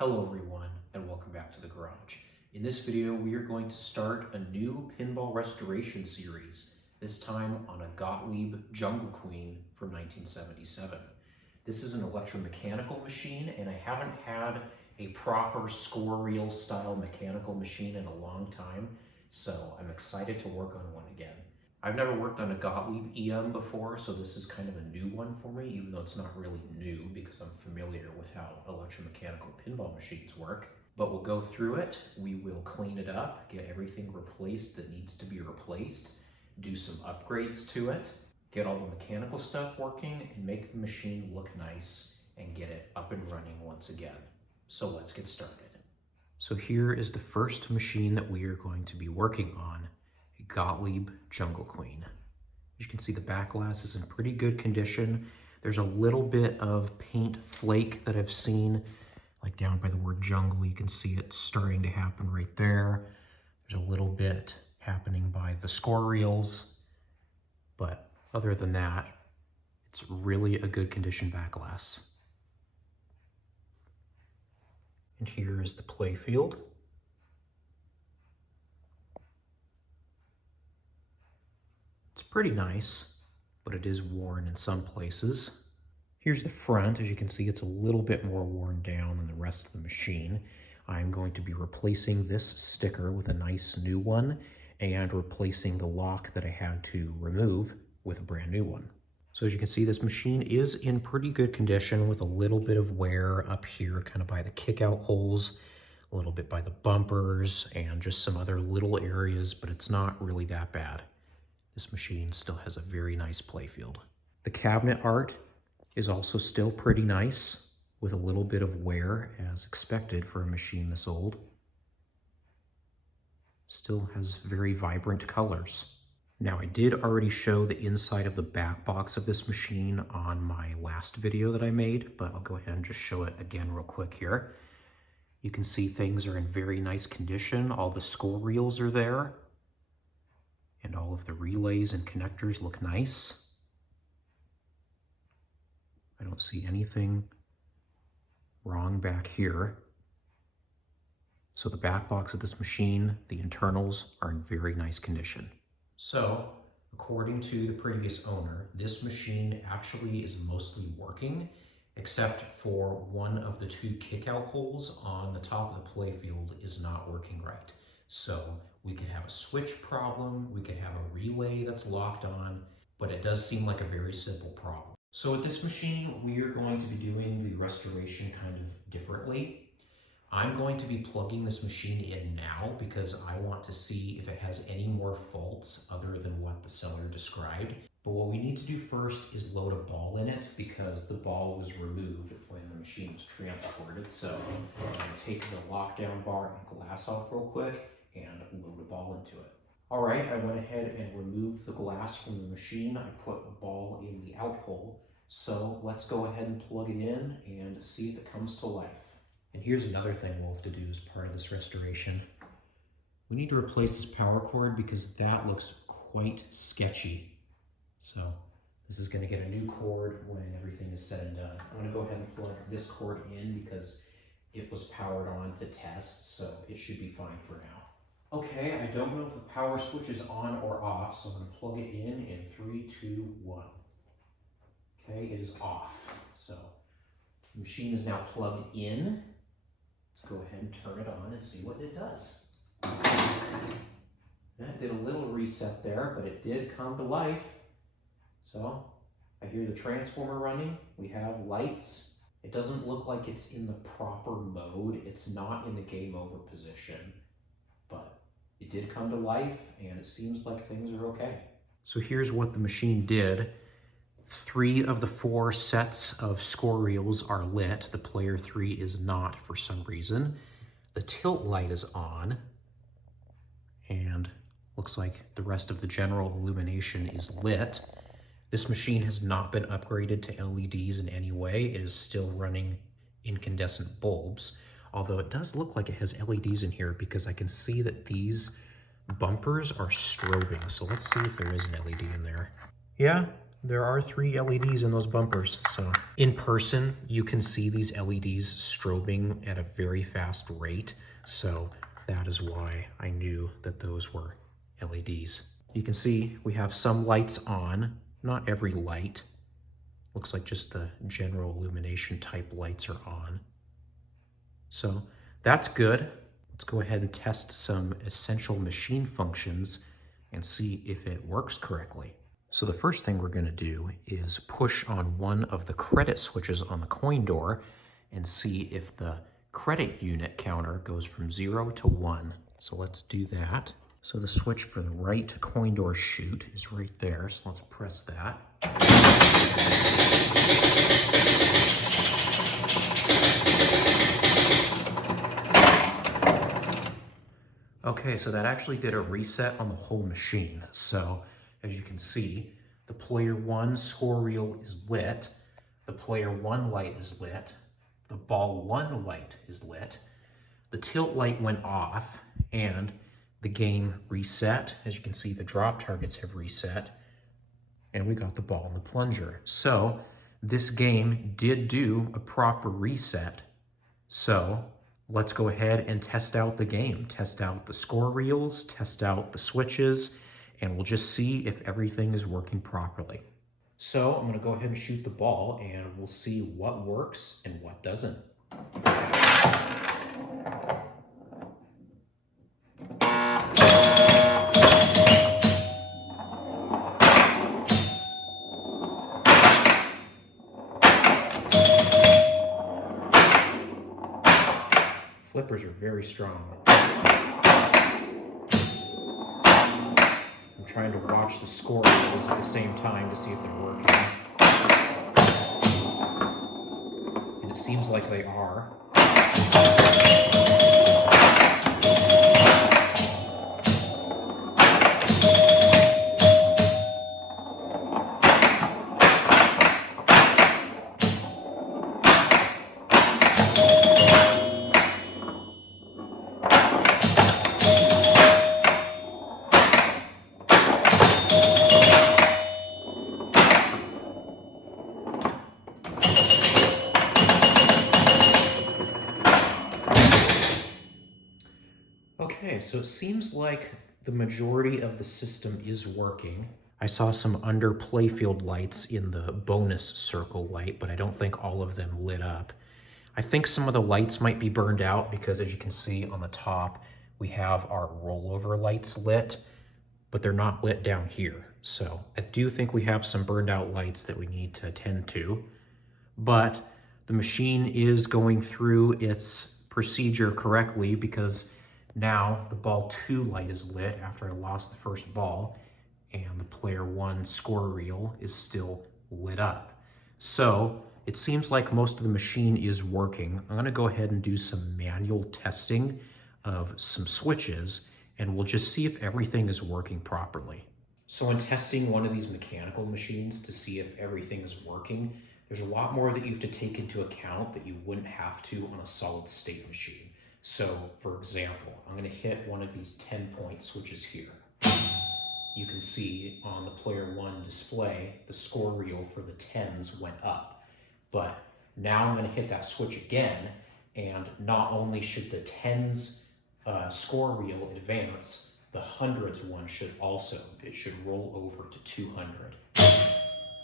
Hello everyone, and welcome back to the garage. In this video, we are going to start a new pinball restoration series, this time on a Gottlieb Jungle Queen from 1977. This is an electromechanical machine, and I haven't had a proper score reel style mechanical machine in a long time, so I'm excited to work on one again. I've never worked on a Gottlieb EM before, so this is kind of a new one for me, even though it's not really new because I'm familiar with how electromechanical pinball machines work. But we'll go through it, we will clean it up, get everything replaced that needs to be replaced, do some upgrades to it, get all the mechanical stuff working, and make the machine look nice and get it up and running once again. So let's get started. So here is the first machine that we are going to be working on. Gottlieb Jungle Queen. As you can see, the back glass is in pretty good condition. There's a little bit of paint flake that I've seen, like down by the word jungle. You can see it starting to happen right there. There's a little bit happening by the score reels, but other than that, it's really a good condition back glass. And here is the play field. It's pretty nice, but it is worn in some places. Here's the front. As you can see, it's a little bit more worn down than the rest of the machine. I'm going to be replacing this sticker with a nice new one and replacing the lock that I had to remove with a brand new one. So as you can see, this machine is in pretty good condition with a little bit of wear up here, kind of by the kick-out holes, a little bit by the bumpers, and just some other little areas, but it's not really that bad. This machine still has a very nice playfield. The cabinet art is also still pretty nice, with a little bit of wear as expected for a machine this old. Still has very vibrant colors. Now, I did already show the inside of the back box of this machine on my last video that I made, but I'll go ahead and just show it again real quick here. You can see things are in very nice condition. All the score reels are there. And all of the relays and connectors look nice. I don't see anything wrong back here. So the back box of this machine, the internals are in very nice condition. So, according to the previous owner, this machine actually is mostly working, except for one of the two kick-out holes on the top of the playfield is not working right. So we could have a switch problem, we could have a relay that's locked on, but it does seem like a very simple problem. So with this machine, we are going to be doing the restoration kind of differently. I'm going to be plugging this machine in now because I want to see if it has any more faults other than what the seller described. But what we need to do first is load a ball in it because the ball was removed when the machine was transported. So I'm going to take the lockdown bar and glass off real quick and load a ball into it. All right, I went ahead and removed the glass from the machine. I put a ball in the out hole. So let's go ahead and plug it in and see if it comes to life. And here's another thing we'll have to do as part of this restoration. We need to replace this power cord because that looks quite sketchy. So this is going to get a new cord when everything is said and done. I'm going to go ahead and plug this cord in because it was powered on to test, so it should be fine for now. Okay, I don't know if the power switch is on or off, so I'm going to plug it in 3, 2, 1. Okay, it is off. So the machine is now plugged in. Let's go ahead and turn it on and see what it does. That did a little reset there, but it did come to life. So I hear the transformer running. We have lights. It doesn't look like it's in the proper mode. It's not in the game over position, but it did come to life and it seems like things are okay. So here's what the machine did. 3 of the 4 sets of score reels are lit. The player 3 is not for some reason. The tilt light is on and looks like the rest of the general illumination is lit. This machine has not been upgraded to LEDs in any way. It is still running incandescent bulbs, although it does look like it has LEDs in here because I can see that these bumpers are strobing. So let's see if there is an LED in there. Yeah, there are 3 LEDs in those bumpers. So in person, you can see these LEDs strobing at a very fast rate. So that is why I knew that those were LEDs. You can see we have some lights on, not every light. Looks like just the general illumination type lights are on. So that's good. Let's go ahead and test some essential machine functions and see if it works correctly. So the first thing we're going to do is push on one of the credit switches on the coin door and see if the credit unit counter goes from 0 to 1. So let's do that. So the switch for the right coin door chute is right there. So let's press that. Okay, so that actually did a reset on the whole machine. So as you can see, the player 1 score reel is lit, the player 1 light is lit, the ball 1 light is lit, the tilt light went off, and the game reset. As you can see, the drop targets have reset, and we got the ball in the plunger. So this game did do a proper reset. So let's go ahead and test out the game, test out the score reels, test out the switches, and we'll just see if everything is working properly. So I'm gonna go ahead and shoot the ball and we'll see what works and what doesn't. Flippers are very strong. I'm trying to watch the score reels at the same time to see if they're working. And it seems like they are. Okay, so it seems like the majority of the system is working. I saw some under playfield lights in the bonus circle light, but I don't think all of them lit up. I think some of the lights might be burned out because, as you can see on the top, we have our rollover lights lit, but they're not lit down here. So I do think we have some burned out lights that we need to attend to, but the machine is going through its procedure correctly because now the ball 2 light is lit after I lost the first ball, and the player 1 score reel is still lit up. So it seems like most of the machine is working. I'm gonna go ahead and do some manual testing of some switches, and we'll just see if everything is working properly. So in testing one of these mechanical machines to see if everything is working, there's a lot more that you have to take into account that you wouldn't have to on a solid state machine. So, for example, I'm going to hit one of these 10-point switches here. You can see on the player 1 display, the score reel for the 10s went up. But now I'm going to hit that switch again, and not only should the 10s score reel advance, the 100s one should also. It should roll over to 200.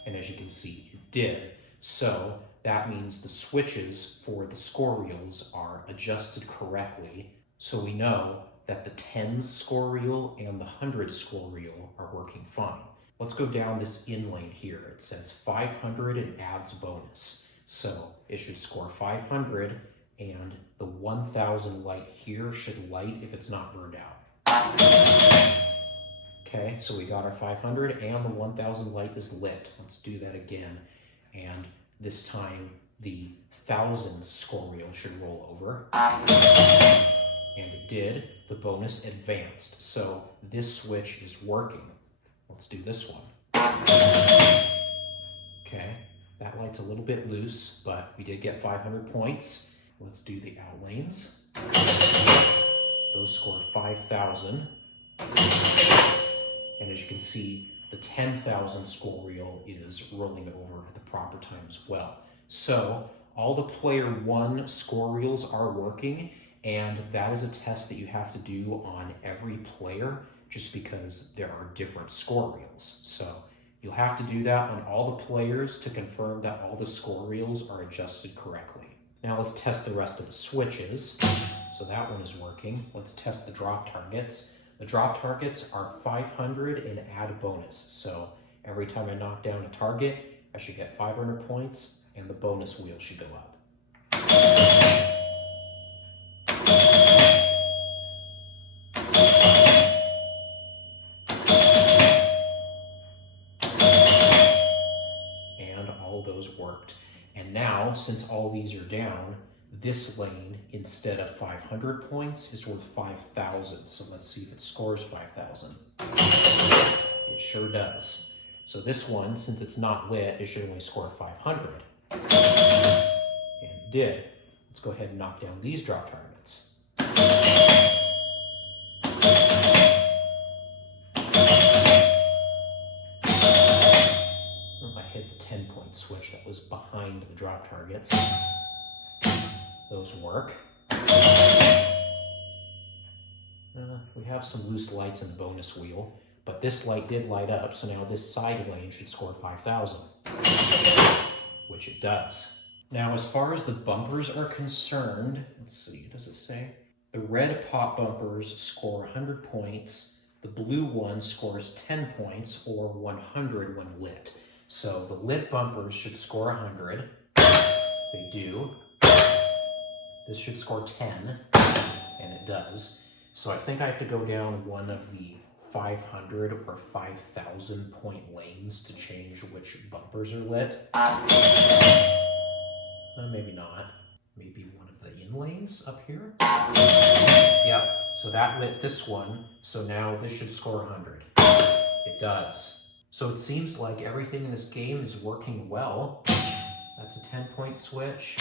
And as you can see, it did. So that means the switches for the score reels are adjusted correctly. So we know that the 10s score reel and the 100s score reel are working fine. Let's go down this in lane here. It says 500 and adds bonus. So it should score 500, and the 1000 light here should light if it's not burned out. Okay, so we got our 500 and the 1000 light is lit. Let's do that again. And this time the 1000 score reel should roll over. And it did. The bonus advanced. So this switch is working. Let's do this one. Okay, that light's a little bit loose, but we did get 500 points. Let's do the out lanes. Those score 5,000. And as you can see, the 10,000 score reel is rolling over at the proper time as well. So all the player 1 score reels are working, and that is a test that you have to do on every player just because there are different score reels. So you'll have to do that on all the players to confirm that all the score reels are adjusted correctly. Now let's test the rest of the switches. So that one is working. Let's test the drop targets. The drop targets are 500 and add a bonus. So every time I knock down a target, I should get 500 points and the bonus wheel should go up. And all those worked. And now, since all these are down, this lane, instead of 500 points, is worth 5,000. So let's see if it scores 5,000. It sure does. So this one, since it's not lit, it should only score 500. And it did. Let's go ahead and knock down these drop targets. I hit the 10-point switch that was behind the drop targets. Those work. We have some loose lights in the bonus wheel, but this light did light up, so now this side lane should score 5,000, which it does. Now, as far as the bumpers are concerned, let's see, does it say? The red pop bumpers score 100 points, the blue one scores 10 points, or 100 when lit. So the lit bumpers should score 100. They do. This should score 10, and it does. So I think I have to go down one of the 500 or 5,000 point lanes to change which bumpers are lit. Maybe not. Maybe one of the in lanes up here. Yep, so that lit this one, so now this should score 100. It does. So it seems like everything in this game is working well. That's a 10-point switch.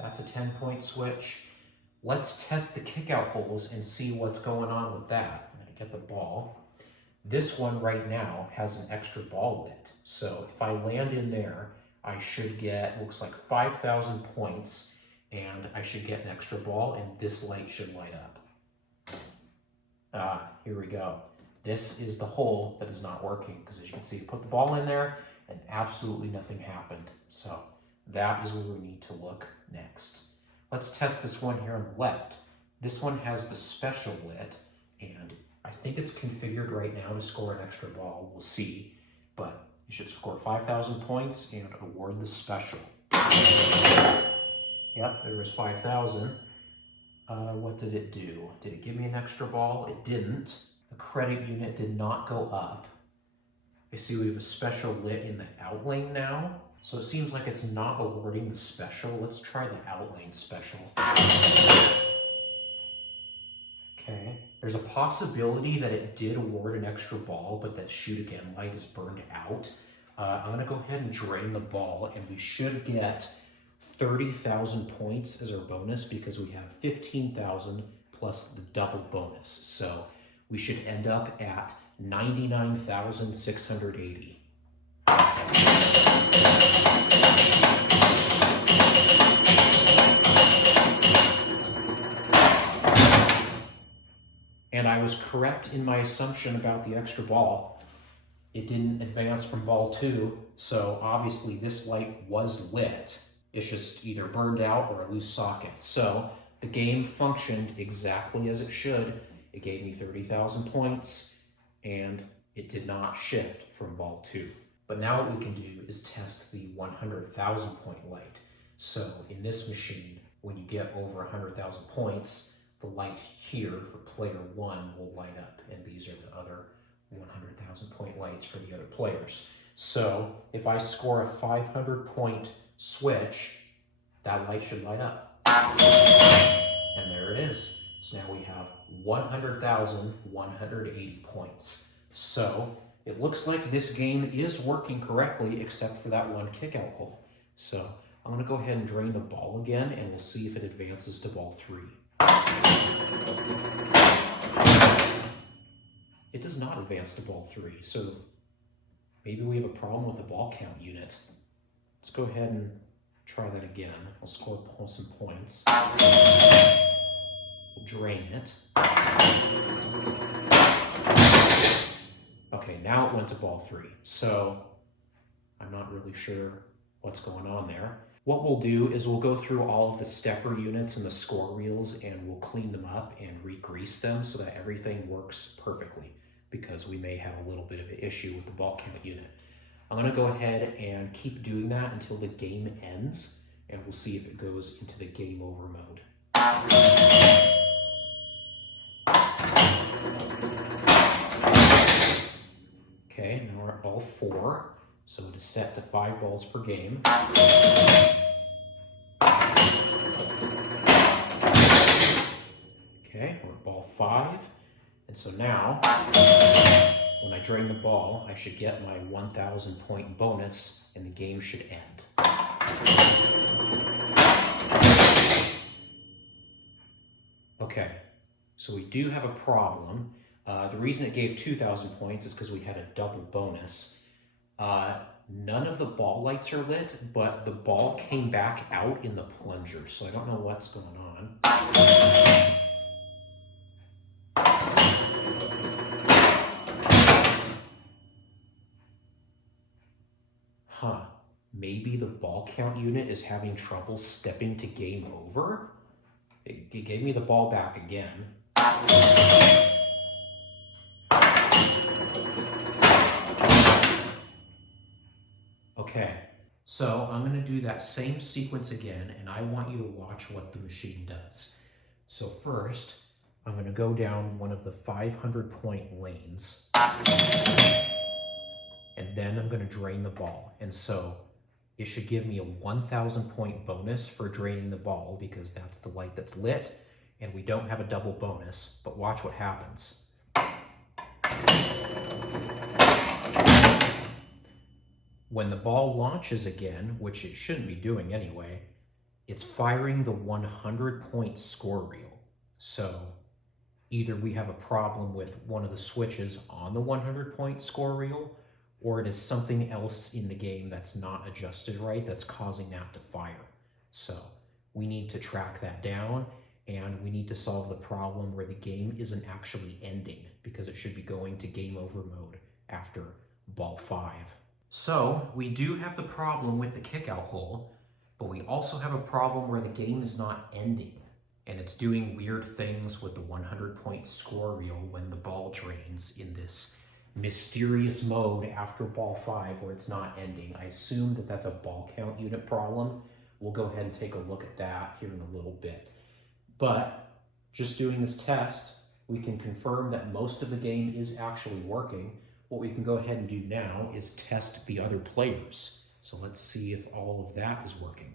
That's a 10-point switch. Let's test the kickout holes and see what's going on with that. I'm gonna get the ball. This one right now has an extra ball lit. So if I land in there, I should get, looks like 5,000 points, and I should get an extra ball, and this light should light up. Here we go. This is the hole that is not working, because as you can see, put the ball in there, and absolutely nothing happened. So that is where we need to look next. Let's test this one here on the left. This one has the special lit, and I think it's configured right now to score an extra ball. We'll see, but it should score 5,000 points and award the special. Yep, there was 5,000. What did it do? Did it give me an extra ball? It didn't. The credit unit did not go up. I see we have a special lit in the out lane now. So it seems like it's not awarding the special. Let's try the out lane special. Okay, there's a possibility that it did award an extra ball, but that shoot again light is burned out. I'm gonna go ahead and drain the ball, and we should get 30,000 points as our bonus because we have 15,000 plus the double bonus. So we should end up at 99,680. And I was correct in my assumption about the extra ball. It didn't advance from ball 2, so obviously this light was lit. It's just either burned out or a loose socket. So the game functioned exactly as it should. It gave me 30,000 points, and it did not shift from ball 2. But now what we can do is test the 100,000 point light. So in this machine, when you get over 100,000 points, the light here for player 1 will light up, and these are the other 100,000 point lights for the other players. So if I score a 500 point switch, that light should light up. And there it is. So now we have 100,180 points. So it looks like this game is working correctly, except for that one kickout hole. So I'm gonna go ahead and drain the ball again, and we'll see if it advances to ball 3. It does not advance to ball 3, so Maybe we have a problem with the ball count unit. Let's go ahead and try that again. We'll score some points. We'll drain it. Okay, now it went to ball 3. So I'm not really sure what's going on there. What we'll do is we'll go through all of the stepper units and the score reels, and we'll clean them up and re-grease them so that everything works perfectly, because we may have a little bit of an issue with the ball count unit. I'm going to go ahead and keep doing that until the game ends, and we'll see if it goes into the game over mode. Okay, now we're at ball 4, so it is set to 5 balls per game. Okay, we're at ball 5, and so now, when I drain the ball, I should get my 1,000 point bonus, and the game should end. Okay, so we do have a problem. The reason it gave 2,000 points is because we had a double bonus. None of the ball lights are lit, but the ball came back out in the plunger, so I don't know what's going on. Huh, maybe the ball count unit is having trouble stepping to game over? It gave me the ball back again. Okay, so I'm going to do that same sequence again, and I want you to watch what the machine does. So first, I'm going to go down one of the 500 point lanes, and then I'm going to drain the ball. And so it should give me a 1,000 point bonus for draining the ball, because that's the light that's lit, and we don't have a double bonus, but watch what happens. When the ball launches again, which it shouldn't be doing anyway, it's firing the 100 point score reel. So either we have a problem with one of the switches on the 100 point score reel, or it is something else in the game that's not adjusted right that's causing that to fire. So we need to track that down, and we need to solve the problem where the game isn't actually ending, because it should be going to game over mode after ball 5. So we do have the problem with the kickout hole, but we also have a problem where the game is not ending, and it's doing weird things with the 100 point score reel when the ball drains in this mysterious mode after ball 5 where it's not ending. I assume that that's a ball count unit problem. We'll go ahead and take a look at that here in a little bit. But just doing this test, we can confirm that most of the game is actually working. What we can go ahead and do now is test the other players. So let's see if all of that is working.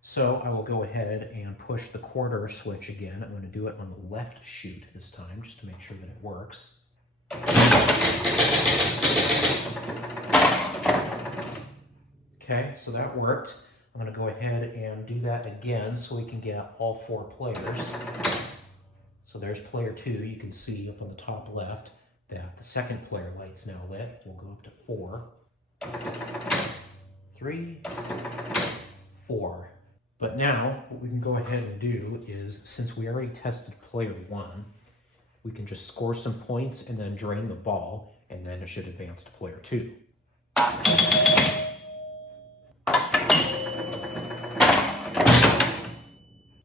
So I will go ahead and push the quarter switch again. I'm going to do it on the left chute this time, just to make sure that it works. Okay, so that worked. I'm going to go ahead and do that again so we can get all 4 players. So there's player 2. You can see up on the top left that the second player light's now lit. We'll go up to 4, 3, 4. But now what we can go ahead and do is, since we already tested player 1, we can just score some points and then drain the ball, and then it should advance to player 2.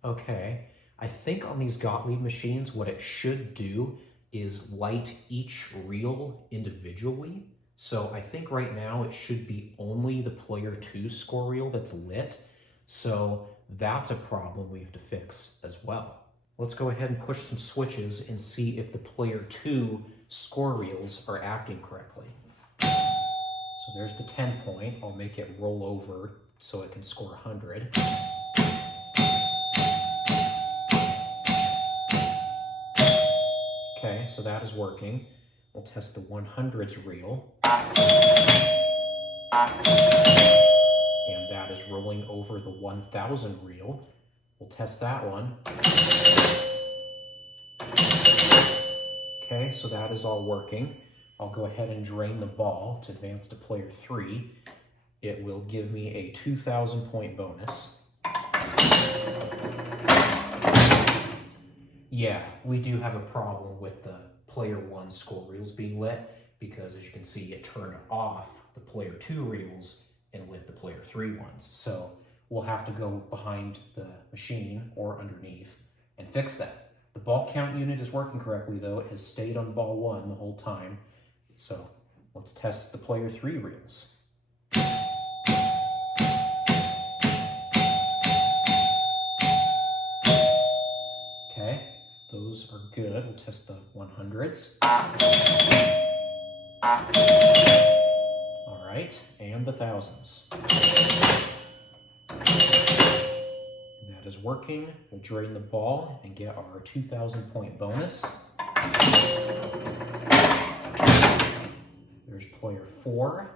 Okay, I think on these Gottlieb machines, what it should do is light each reel individually. So I think right now it should be only the player 2 score reel that's lit. So that's a problem we have to fix as well. Let's go ahead and push some switches and see if the player 2 score reels are acting correctly. So there's the 10 point. I'll make it roll over so it can score 100. Okay, so that is working. We'll test the 100s reel. And that is rolling over the 1000 reel. We'll test that one. Okay, so that is all working. I'll go ahead and drain the ball to advance to player 3. It will give me a 2,000 point bonus. Yeah, we do have a problem with the player 1 score reels being lit because, as you can see, it turned off the player 2 reels and lit the player 3 ones. So we'll have to go behind the machine or underneath and fix that. The ball count unit is working correctly though. It has stayed on ball 1 the whole time. So let's test the player 3 reels. Okay, those are good. We'll test the 100s. All right, and the 1000s. That is working. We'll drain the ball and get our 2,000 point bonus. There's player 4,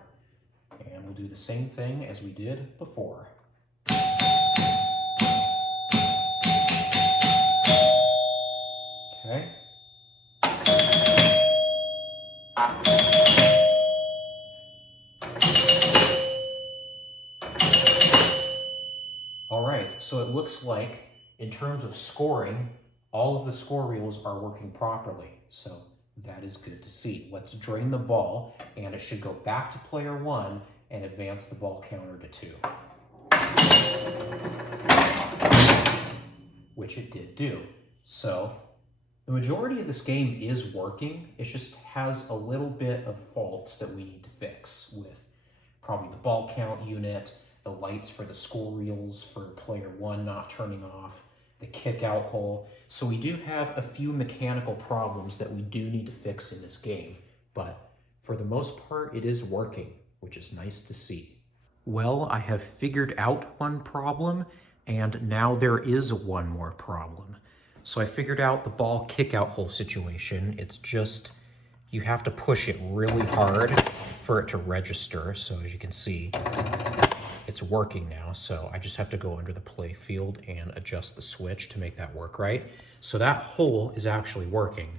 and we'll do the same thing as we did before. Okay. All right, so it looks like in terms of scoring, all of the score reels are working properly. So that is good to see. Let's drain the ball, and it should go back to player 1 and advance the ball counter to 2. Which it did do. So the majority of this game is working. It just has a little bit of faults that we need to fix with probably the ball count unit, the lights for the score reels for player 1 not turning off, the kick out hole. So we do have a few mechanical problems that we do need to fix in this game, but for the most part, it is working, which is nice to see. Well, I have figured out one problem, and now there is one more problem. So I figured out the ball kick out hole situation. It's just, you have to push it really hard for it to register. So as you can see, it's working now. So I just have to go under the play field and adjust the switch to make that work right. So that hole is actually working.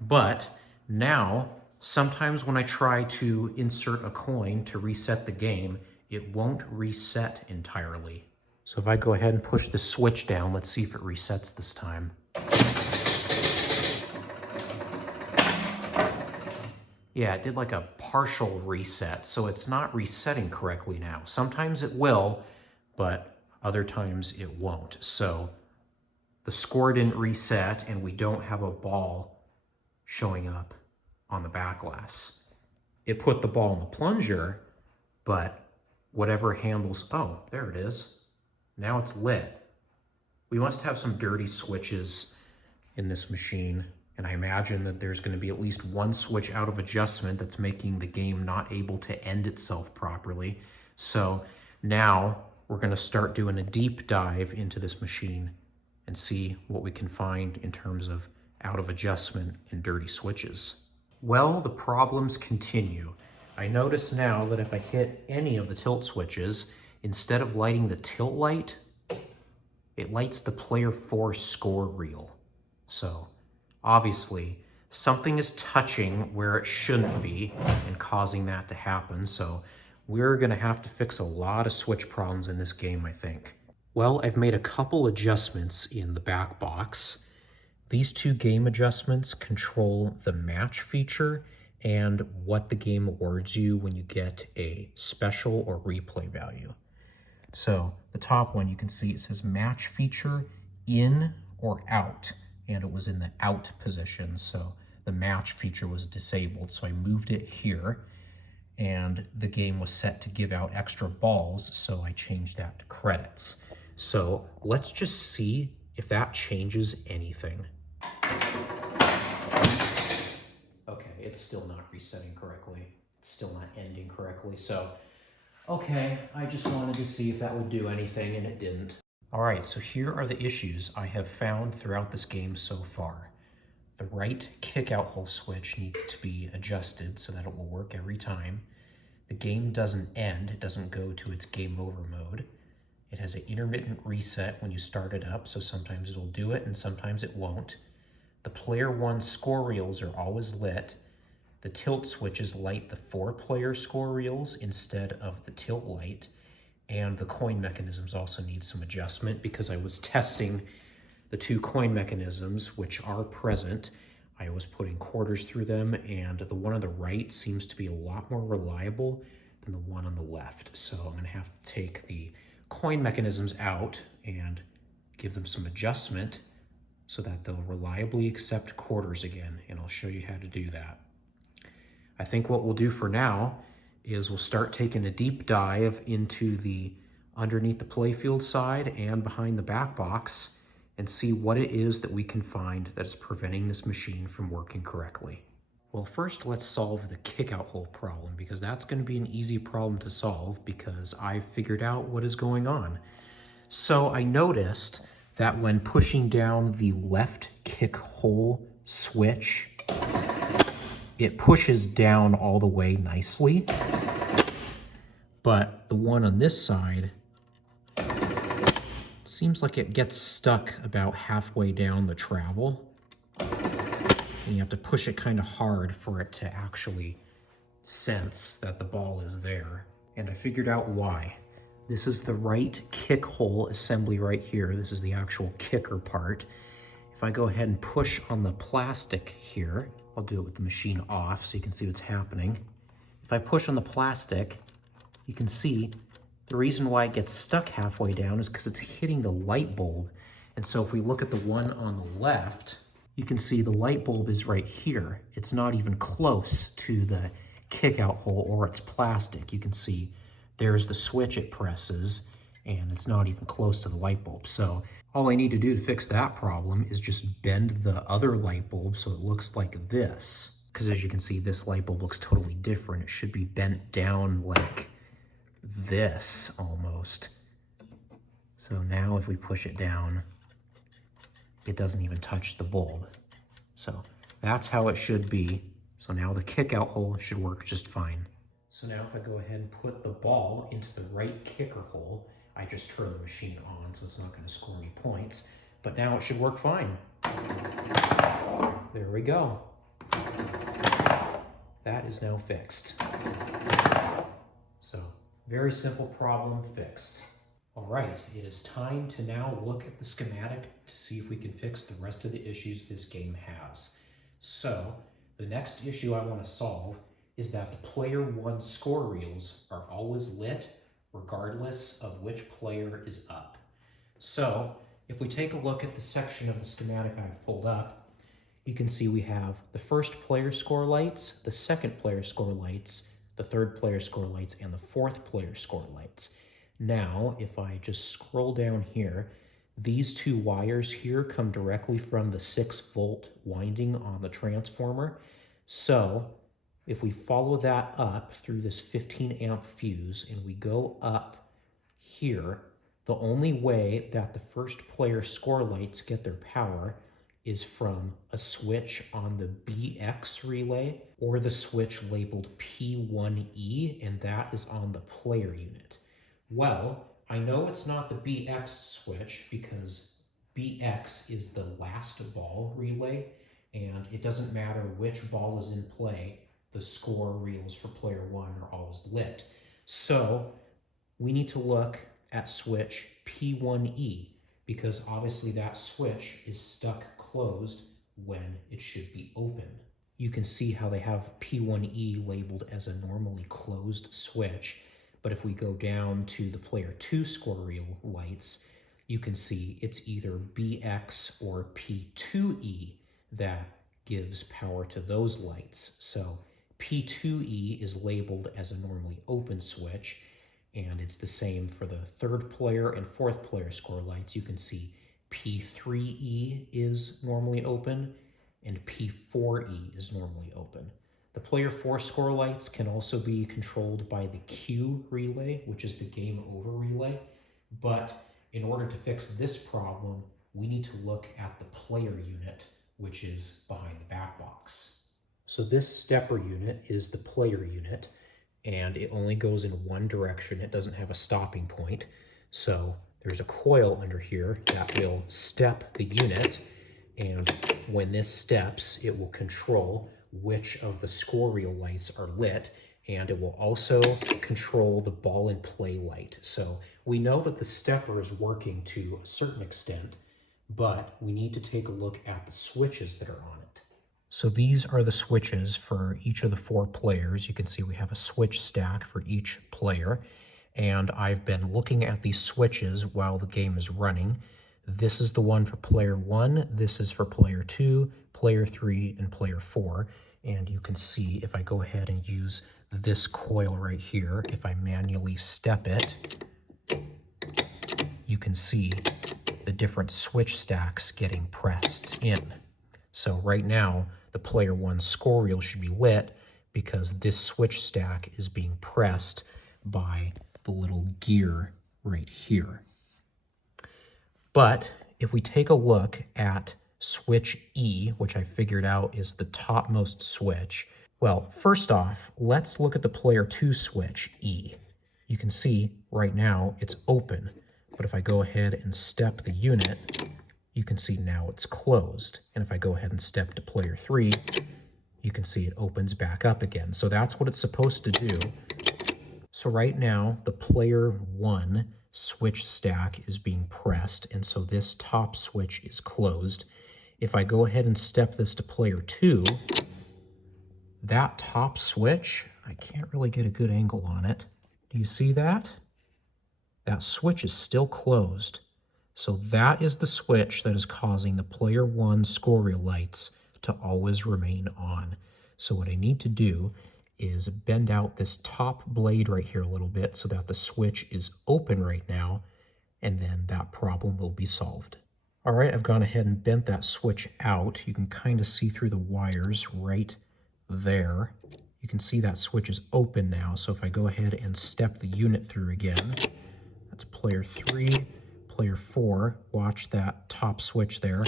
But now, sometimes when I try to insert a coin to reset the game, it won't reset entirely. So if I go ahead and push the switch down, let's see if it resets this time. Yeah, it did like a partial reset, so it's not resetting correctly now. Sometimes it will, but other times it won't. So the score didn't reset, and we don't have a ball showing up on the back glass. It put the ball in the plunger, but whatever handles, oh, there it is. Now it's lit. We must have some dirty switches in this machine, and I imagine that there's going to be at least one switch out of adjustment that's making the game not able to end itself properly. So now we're going to start doing a deep dive into this machine and see what we can find in terms of out of adjustment and dirty switches. Well, the problems continue. I notice now that if I hit any of the tilt switches, instead of lighting the tilt light, it lights the player 4 score reel. So obviously something is touching where it shouldn't be and causing that to happen. So we're gonna have to fix a lot of switch problems in this game, I think. Well, I've made a couple adjustments in the back box. These two game adjustments control the match feature and what the game awards you when you get a special or replay value. So the top one, you can see it says match feature in or out, and it was in the out position. So the match feature was disabled. So I moved it here, and the game was set to give out extra balls. So I changed that to credits. So let's just see if that changes anything. Okay, it's still not resetting correctly. It's still not ending correctly. So okay, I just wanted to see if that would do anything, and it didn't. All right, so here are the issues I have found throughout this game so far. The right kick-out hole switch needs to be adjusted so that it will work every time. The game doesn't end, it doesn't go to its game over mode. It has an intermittent reset when you start it up, so sometimes it'll do it and sometimes it won't. The player 1 score reels are always lit. the tilt switches light the 4-player score reels instead of the tilt light. And the coin mechanisms also need some adjustment because I was testing the 2 coin mechanisms, which are present. I was putting quarters through them, and the one on the right seems to be a lot more reliable than the one on the left. So I'm gonna have to take the coin mechanisms out and give them some adjustment so that they'll reliably accept quarters again, and I'll show you how to do that. I think what we'll do for now is we'll start taking a deep dive into the underneath the playfield side and behind the back box and see what it is that we can find that is preventing this machine from working correctly. Well, first let's solve the kick-out hole problem, because that's going to be an easy problem to solve because I figured out what is going on. So I noticed that when pushing down the left kick hole switch, it pushes down all the way nicely, but the one on this side seems like it gets stuck about halfway down the travel, and you have to push it kind of hard for it to actually sense that the ball is there. And I figured out why. This is the right kick hole assembly right here. This is the actual kicker part. If I go ahead and push on the plastic here, I'll do it with the machine off so you can see what's happening. If I push on the plastic, you can see the reason why it gets stuck halfway down is because it's hitting the light bulb. And so if we look at the one on the left, you can see the light bulb is right here. It's not even close to the kick-out hole or its plastic. You can see there's the switch it presses, and it's not even close to the light bulb. So all I need to do to fix that problem is just bend the other light bulb so it looks like this. Because as you can see, this light bulb looks totally different. It should be bent down like this almost. So now if we push it down, it doesn't even touch the bulb. So that's how it should be. So now the kick-out hole should work just fine. So now if I go ahead and put the ball into the right kicker hole, I just turned the machine on, so it's not going to score me points, but now it should work fine. There we go. That is now fixed. So, very simple problem fixed. All right, it is time to now look at the schematic to see if we can fix the rest of the issues this game has. So, the next issue I want to solve is that the player 1 score reels are always lit regardless of which player is up. So if we take a look at the section of the schematic I've pulled up, you can see we have the first player score lights, the second player score lights, the third player score lights, and the fourth player score lights. Now, if I just scroll down here, these 2 wires here come directly from the 6-volt winding on the transformer. So if we follow that up through this 15 amp fuse and we go up here, the only way that the first player score lights get their power is from a switch on the BX relay or the switch labeled P1E, and that is on the player unit. Well, I know it's not the BX switch because BX is the last ball relay, and it doesn't matter which ball is in play, the score reels for player 1 are always lit. So we need to look at switch P1E because obviously that switch is stuck closed when it should be open. You can see how they have P1E labeled as a normally closed switch, but if we go down to the player 2 score reel lights, you can see it's either BX or P2E that gives power to those lights. So P2E is labeled as a normally open switch, and it's the same for the third player and fourth player score lights. You can see P3E is normally open, and P4E is normally open. The player 4 score lights can also be controlled by the Q relay, which is the game over relay, but in order to fix this problem, we need to look at the player unit, which is behind the back box. So this stepper unit is the player unit, and it only goes in one direction. It doesn't have a stopping point. So there's a coil under here that will step the unit, and when this steps, it will control which of the score reel lights are lit, and it will also control the ball and play light. So we know that the stepper is working to a certain extent, but we need to take a look at the switches that are on it. So these are the switches for each of the 4 players. You can see we have a switch stack for each player, and I've been looking at these switches while the game is running. This is the one for player 1, this is for player 2, player 3, and player 4. And you can see if I go ahead and use this coil right here, if I manually step it, you can see the different switch stacks getting pressed in. So right now, the player 1 score reel should be lit because this switch stack is being pressed by the little gear right here. But if we take a look at switch E, which I figured out is the topmost switch, well, first off, let's look at the player 2 switch, E. You can see right now it's open, but if I go ahead and step the unit, you can see now it's closed. And if I go ahead and step to player 3, you can see it opens back up again. So that's what it's supposed to do. So right now, the player 1 switch stack is being pressed, and so this top switch is closed. If I go ahead and step this to player 2, that top switch, I can't really get a good angle on it. Do you see that? That switch is still closed. So that is the switch that is causing the player 1 score reel lights to always remain on. So what I need to do is bend out this top blade right here a little bit so that the switch is open right now, and then that problem will be solved. All right, I've gone ahead and bent that switch out. You can kind of see through the wires right there. You can see that switch is open now, so if I go ahead and step the unit through again, that's player 3, player 4, watch that top switch there.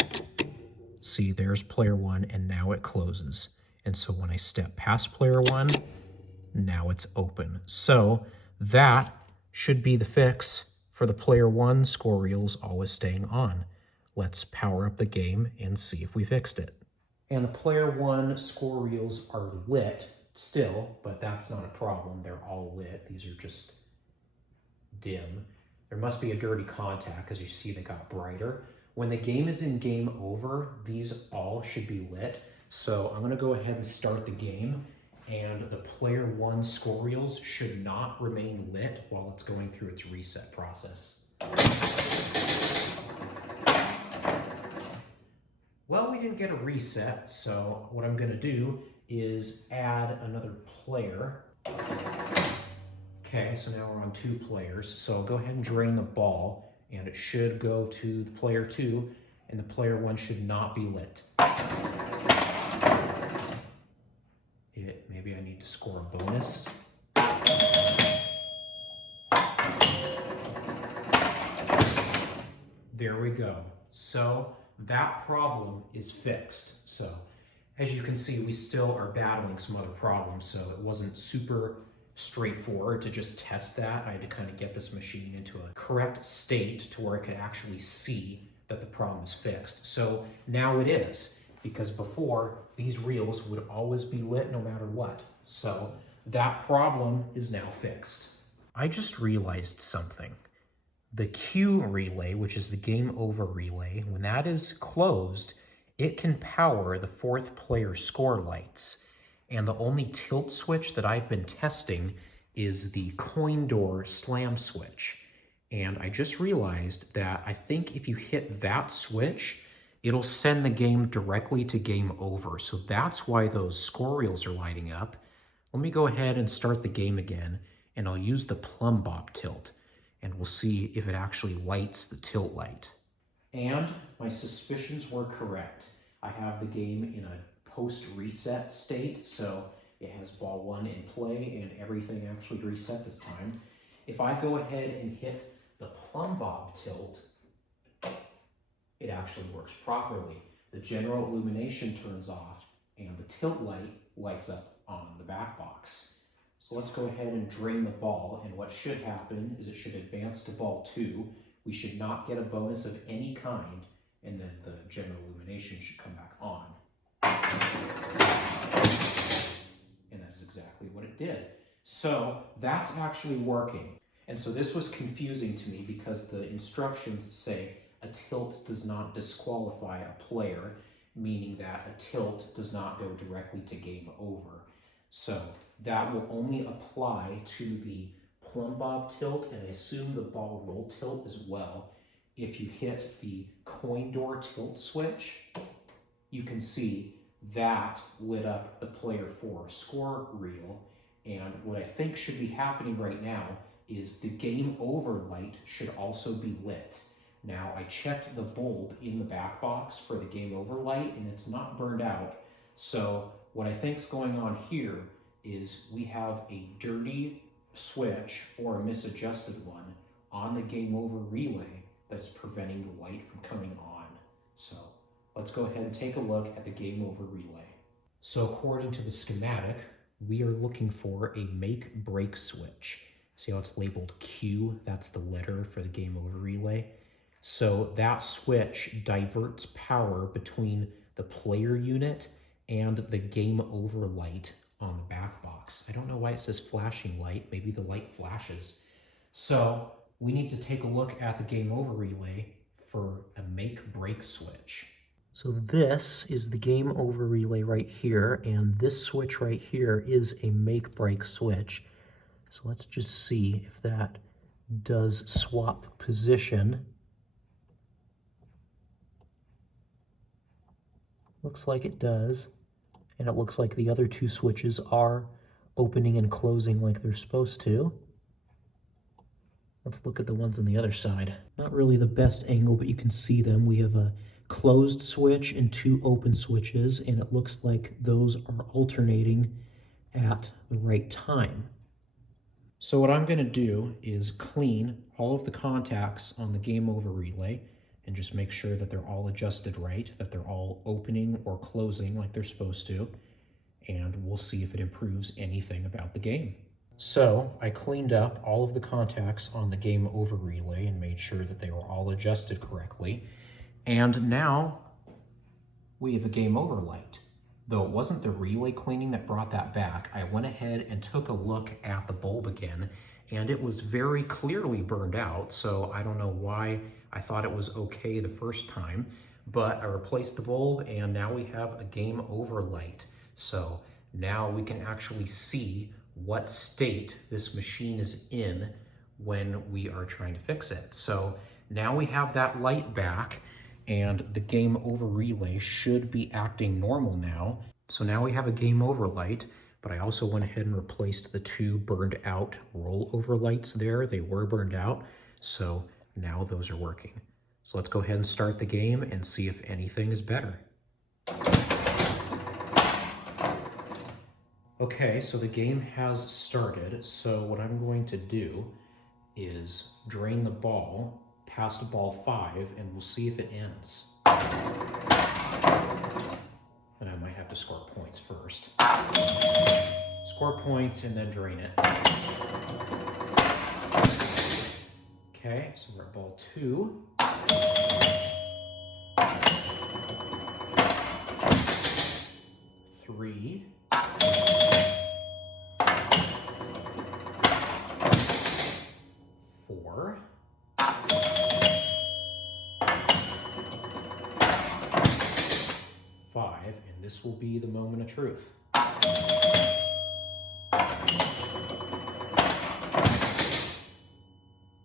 See, there's player 1, and now it closes. And so when I step past player 1, now it's open. So that should be the fix for the player 1 score reels always staying on. Let's power up the game and see if we fixed it. And the player 1 score reels are lit still, but that's not a problem. They're all lit. These are just dim. There must be a dirty contact because you see they got brighter. When the game is in game over, these all should be lit. So I'm gonna go ahead and start the game, and the player 1 score reels should not remain lit while it's going through its reset process. Well, we didn't get a reset, so what I'm gonna do is add another player. Okay, so now we're on 2 players. So I'll go ahead and drain the ball, and it should go to the player 2, and the player 1 should not be lit. Maybe I need to score a bonus. There we go. So that problem is fixed. So as you can see, we still are battling some other problems, so it wasn't super straightforward to just test that. I had to kind of get this machine into a correct state to where I could actually see that the problem is fixed. So now it is, because before these reels would always be lit no matter what. So that problem is now fixed. I just realized something. The Q relay, which is the game over relay, when that is closed, it can power the 4th player score lights. And the only tilt switch that I've been testing is the coin door slam switch. And I just realized that I think if you hit that switch, it'll send the game directly to game over. So that's why those score reels are lighting up. Let me go ahead and start the game again, and I'll use the plumb bob tilt, and we'll see if it actually lights the tilt light. And my suspicions were correct. I have the game in a post-reset state, so it has ball 1 in play and everything actually reset this time. If I go ahead and hit the plumb bob tilt, it actually works properly. The general illumination turns off and the tilt light lights up on the back box. So let's go ahead and drain the ball, and what should happen is it should advance to ball 2. We should not get a bonus of any kind, and then the general illumination should come back on. it did. So that's actually working. And so this was confusing to me because the instructions say a tilt does not disqualify a player, meaning that a tilt does not go directly to game over. So that will only apply to the plumb bob tilt, and I assume the ball roll tilt as well. If you hit the coin door tilt switch, you can see that lit up the player 4 score reel. And what I think should be happening right now is the game over light should also be lit. Now, I checked the bulb in the back box for the game over light, and it's not burned out. So what I think is going on here is we have a dirty switch or a misadjusted one on the game over relay that's preventing the light from coming on. So let's go ahead and take a look at the game over relay. So according to the schematic, we are looking for a make break switch. See how it's labeled Q? That's the letter for the game over relay. So that switch diverts power between the player unit and the game over light on the back box. I don't know why it says flashing light. Maybe the light flashes. So we need to take a look at the game over relay for a make break switch. So this is the game over relay right here, and this switch right here is a make break switch. So let's just see if that does swap position. Looks like it does, and it looks like the other two switches are opening and closing like they're supposed to. Let's look at the ones on the other side. Not really the best angle, but you can see them. We have a closed switch and two open switches, and it looks like those are alternating at the right time. So what I'm going to do is clean all of the contacts on the game over relay and just make sure that they're all adjusted right, that they're all opening or closing like they're supposed to, and we'll see if it improves anything about the game. So I cleaned up all of the contacts on the game over relay and made sure that they were all adjusted correctly. And now we have a game over light. Though it wasn't the relay cleaning that brought that back, I went ahead and took a look at the bulb again, and it was very clearly burned out, so I don't know why I thought it was okay the first time, but I replaced the bulb, and now we have a game over light. So now we can actually see what state this machine is in when we are trying to fix it. So now we have that light back, and the game over relay should be acting normal now. So now we have a game over light, but I also went ahead and replaced the two burned out rollover lights there. They were burned out, so now those are working. So let's go ahead and start the game and see if anything is better. Okay, so the game has started. So what I'm going to do is drain the ball past ball 5, and we'll see if it ends. And I might have to score points first. Score points and then drain it. Okay, so we're at ball 2. 3. 4. 5, and this will be the moment of truth.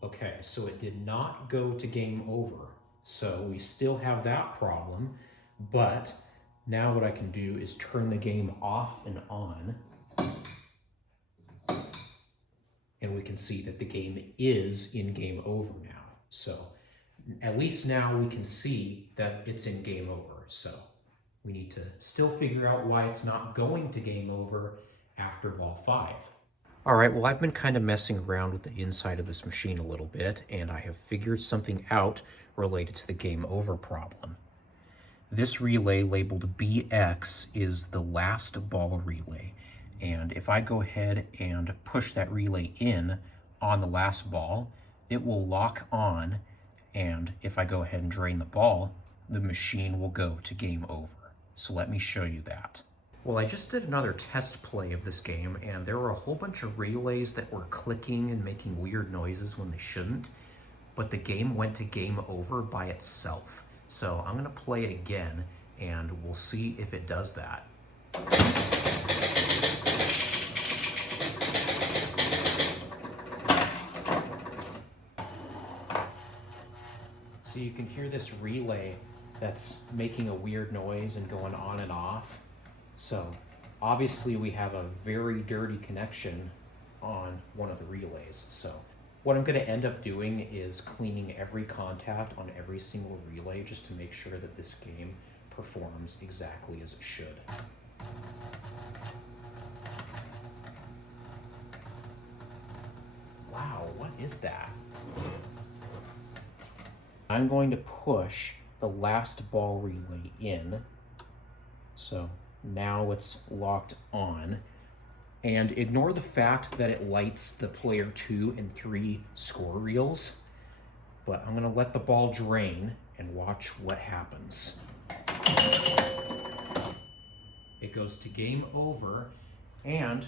Okay, so it did not go to game over. So we still have that problem, but now what I can do is turn the game off and on, and we can see that the game is in game over now. So at least now we can see that it's in game over. So we need to still figure out why it's not going to game over after ball 5. All right, well, I've been kind of messing around with the inside of this machine a little bit, and I have figured something out related to the game over problem. This relay labeled BX is the last ball relay. And if I go ahead and push that relay in on the last ball, it will lock on. And if I go ahead and drain the ball, the machine will go to game over. So let me show you that. Well, I just did another test play of this game, and there were a whole bunch of relays that were clicking and making weird noises when they shouldn't, but the game went to game over by itself. So I'm gonna play it again, and we'll see if it does that. So you can hear this relay that's making a weird noise and going on and off. So obviously we have a very dirty connection on one of the relays. So what I'm going to end up doing is cleaning every contact on every single relay just to make sure that this game performs exactly as it should. Wow, what is that? I'm going to push the last ball relay in. So now it's locked on. And ignore the fact that it lights the player 2 and 3 score reels. But I'm gonna let the ball drain and watch what happens. It goes to game over, and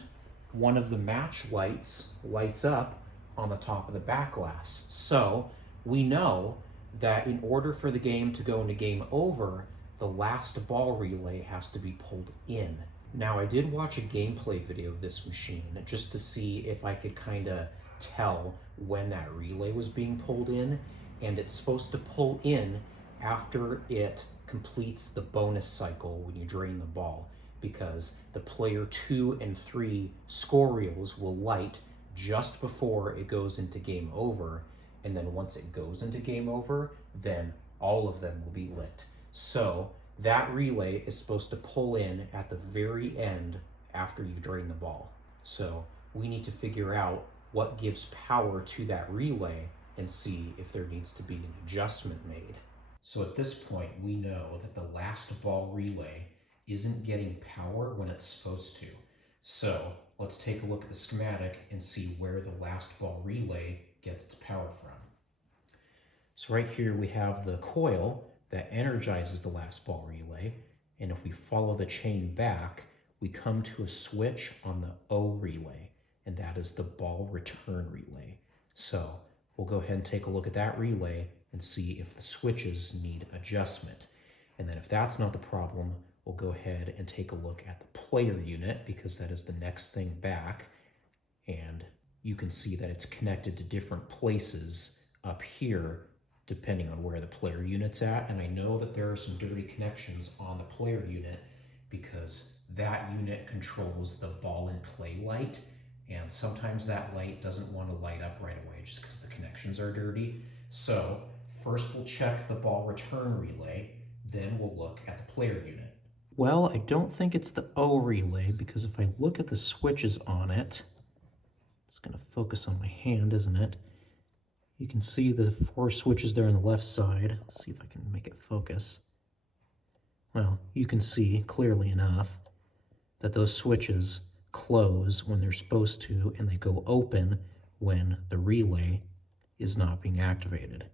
one of the match lights lights up on the top of the back glass. So we know that in order for the game to go into game over, the last ball relay has to be pulled in. Now, I did watch a gameplay video of this machine just to see if I could kind of tell when that relay was being pulled in, and it's supposed to pull in after it completes the bonus cycle when you drain the ball, because the player 2 and 3 score reels will light just before it goes into game over, and then once it goes into game over, then all of them will be lit. So that relay is supposed to pull in at the very end after you drain the ball. So we need to figure out what gives power to that relay and see if there needs to be an adjustment made. So at this point, we know that the last ball relay isn't getting power when it's supposed to. So let's take a look at the schematic and see where the last ball relay gets its power from. So right here we have the coil that energizes the last ball relay, and if we follow the chain back, we come to a switch on the O relay, and that is the ball return relay. So we'll go ahead and take a look at that relay and see if the switches need adjustment. And then if that's not the problem, we'll go ahead and take a look at the player unit, because that is the next thing back, and you can see that it's connected to different places up here depending on where the player unit's at. And I know that there are some dirty connections on the player unit because that unit controls the ball and play light, and sometimes that light doesn't want to light up right away just because the connections are dirty. So first we'll check the ball return relay, then we'll look at the player unit. Well, I don't think it's the O relay, because if I look at the switches on it, it's going to focus on my hand, isn't it? You can see the 4 switches there on the left side. Let's see if I can make it focus. Well, you can see clearly enough that those switches close when they're supposed to, and they go open when the relay is not being activated.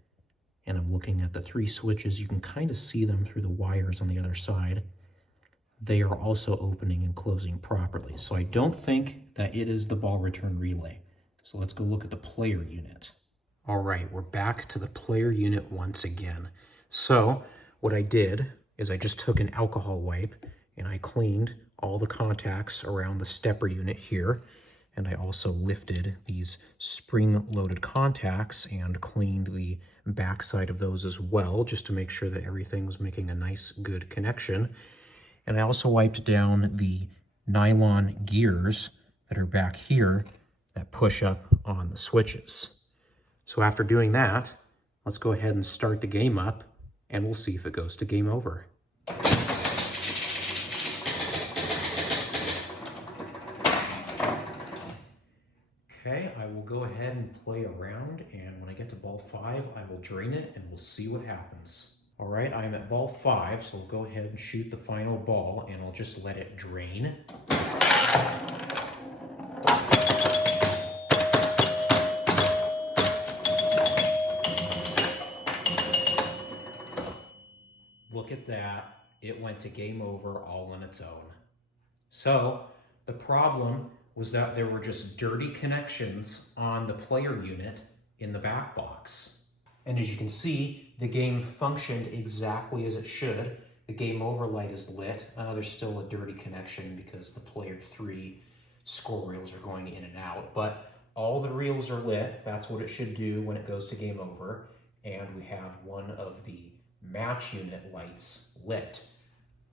And I'm looking at the 3 switches. You can kind of see them through the wires on the other side. They are also opening and closing properly. So I don't think that it is the ball return relay. So let's go look at the player unit. All right, we're back to the player unit once again. So what I did is I just took an alcohol wipe and I cleaned all the contacts around the stepper unit here. And I also lifted these spring-loaded contacts and cleaned the backside of those as well, just to make sure that everything was making a nice, good connection. And I also wiped down the nylon gears that are back here that push up on the switches. So after doing that, let's go ahead and start the game up, and we'll see if it goes to game over. Okay, I will go ahead and play around, and when I get to ball 5, I will drain it, and we'll see what happens. All right, I'm at ball 5, so I'll go ahead and shoot the final ball, and I'll just let it drain. Look at that. It went to game over all on its own. So the problem was that there were just dirty connections on the player unit in the back box. And as you can see, the game functioned exactly as it should. The game over light is lit. There's still a dirty connection because the player 3 score reels are going in and out, but all the reels are lit. That's what it should do when it goes to game over. And we have one of the match unit lights lit.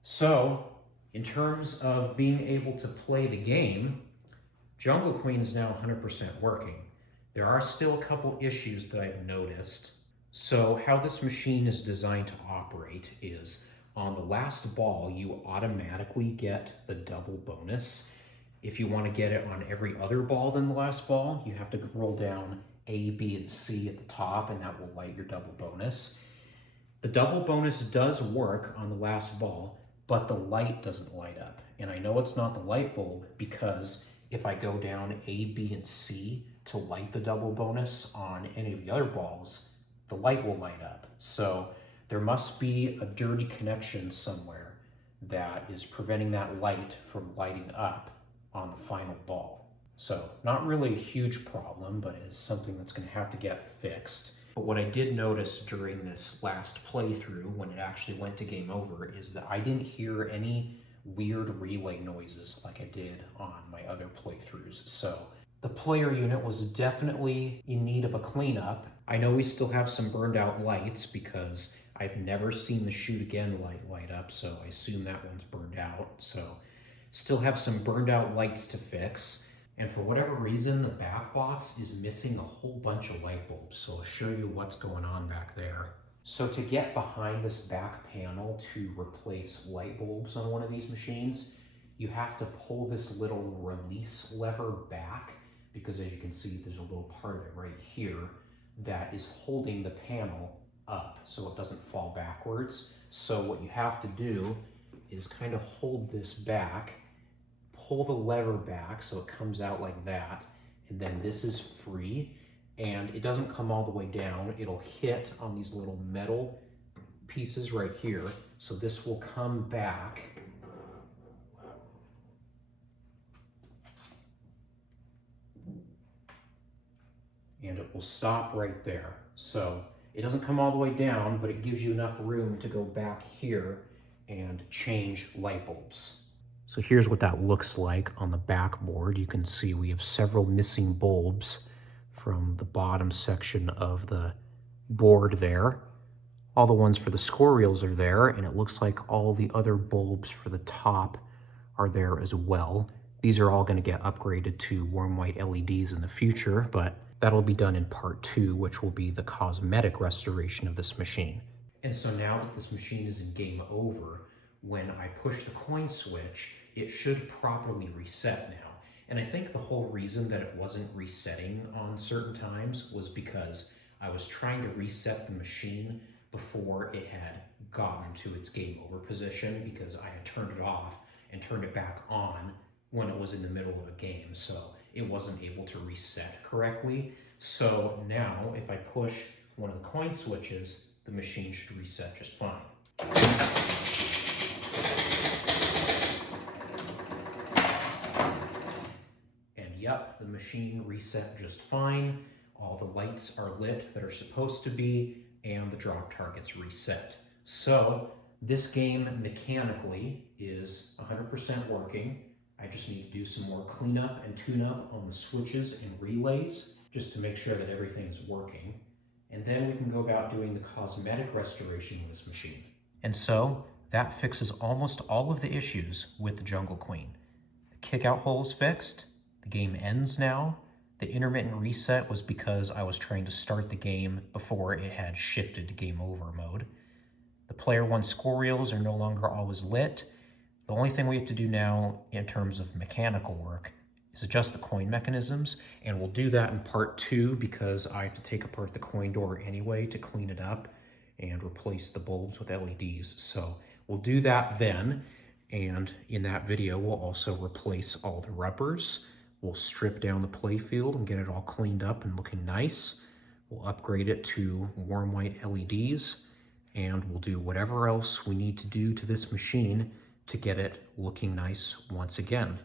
So in terms of being able to play the game, Jungle Queen is now 100% working. There are still a couple issues that I've noticed. So how this machine is designed to operate is on the last ball, you automatically get the double bonus. If you want to get it on every other ball than the last ball, you have to roll down A, B, and C at the top, and that will light your double bonus. The double bonus does work on the last ball, but the light doesn't light up. And I know it's not the light bulb because if I go down A, B, and C to light the double bonus on any of the other balls, the light will light up. So there must be a dirty connection somewhere that is preventing that light from lighting up on the final ball. So not really a huge problem, but it's something that's going to have to get fixed. But what I did notice during this last playthrough, when it actually went to game over, is that I didn't hear any weird relay noises like I did on my other playthroughs. So the player unit was definitely in need of a cleanup. I know we still have some burned out lights because I've never seen the Shoot Again light up, so I assume that one's burned out. So still have some burned out lights to fix. And for whatever reason, the back box is missing a whole bunch of light bulbs. So I'll show you what's going on back there. So to get behind this back panel to replace light bulbs on one of these machines, you have to pull this little release lever back, because as you can see, there's a little part of it right here that is holding the panel up so it doesn't fall backwards. So what you have to do is kind of hold this back, pull the lever back so it comes out like that, and then this is free, and it doesn't come all the way down. It'll hit on these little metal pieces right here, so this will come back and it will stop right there. So it doesn't come all the way down, but it gives you enough room to go back here and change light bulbs. So here's what that looks like on the back board. You can see we have several missing bulbs from the bottom section of the board there. All the ones for the score reels are there, and it looks like all the other bulbs for the top are there as well. These are all going to get upgraded to warm white LEDs in the future, but that'll be done in part 2, which will be the cosmetic restoration of this machine. And so now that this machine is in game over, when I push the coin switch, it should properly reset now. And I think the whole reason that it wasn't resetting on certain times was because I was trying to reset the machine before it had gotten to its game over position, because I had turned it off and turned it back on when it was in the middle of a game, so it wasn't able to reset correctly. So now if I push one of the coin switches, the machine should reset just fine. And yep, the machine reset just fine. All the lights are lit that are supposed to be, and the drop target's reset. So this game mechanically is 100% working. I just need to do some more cleanup and tune-up on the switches and relays just to make sure that everything's working. And then we can go about doing the cosmetic restoration of this machine. And so that fixes almost all of the issues with the Jungle Queen. The kick-out hole is fixed. The game ends now. The intermittent reset was because I was trying to start the game before it had shifted to game over mode. The player 1 score reels are no longer always lit. The only thing we have to do now in terms of mechanical work is adjust the coin mechanisms, and we'll do that in part 2 because I have to take apart the coin door anyway to clean it up and replace the bulbs with LEDs. So we'll do that then, and in that video we'll also replace all the rubbers. We'll strip down the play field and get it all cleaned up and looking nice. We'll upgrade it to warm white LEDs, and we'll do whatever else we need to do to this machine to get it looking nice once again.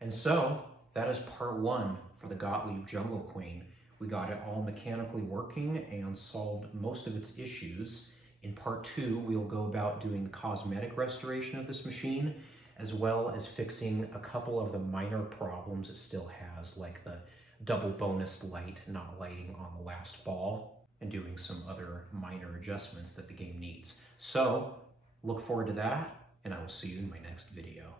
And so that is part 1 for the Gottlieb Jungle Queen. We got it all mechanically working and solved most of its issues. In part 2, we'll go about doing the cosmetic restoration of this machine, as well as fixing a couple of the minor problems it still has, like the double bonus light not lighting on the last ball, and doing some other minor adjustments that the game needs. So look forward to that, and I will see you in my next video.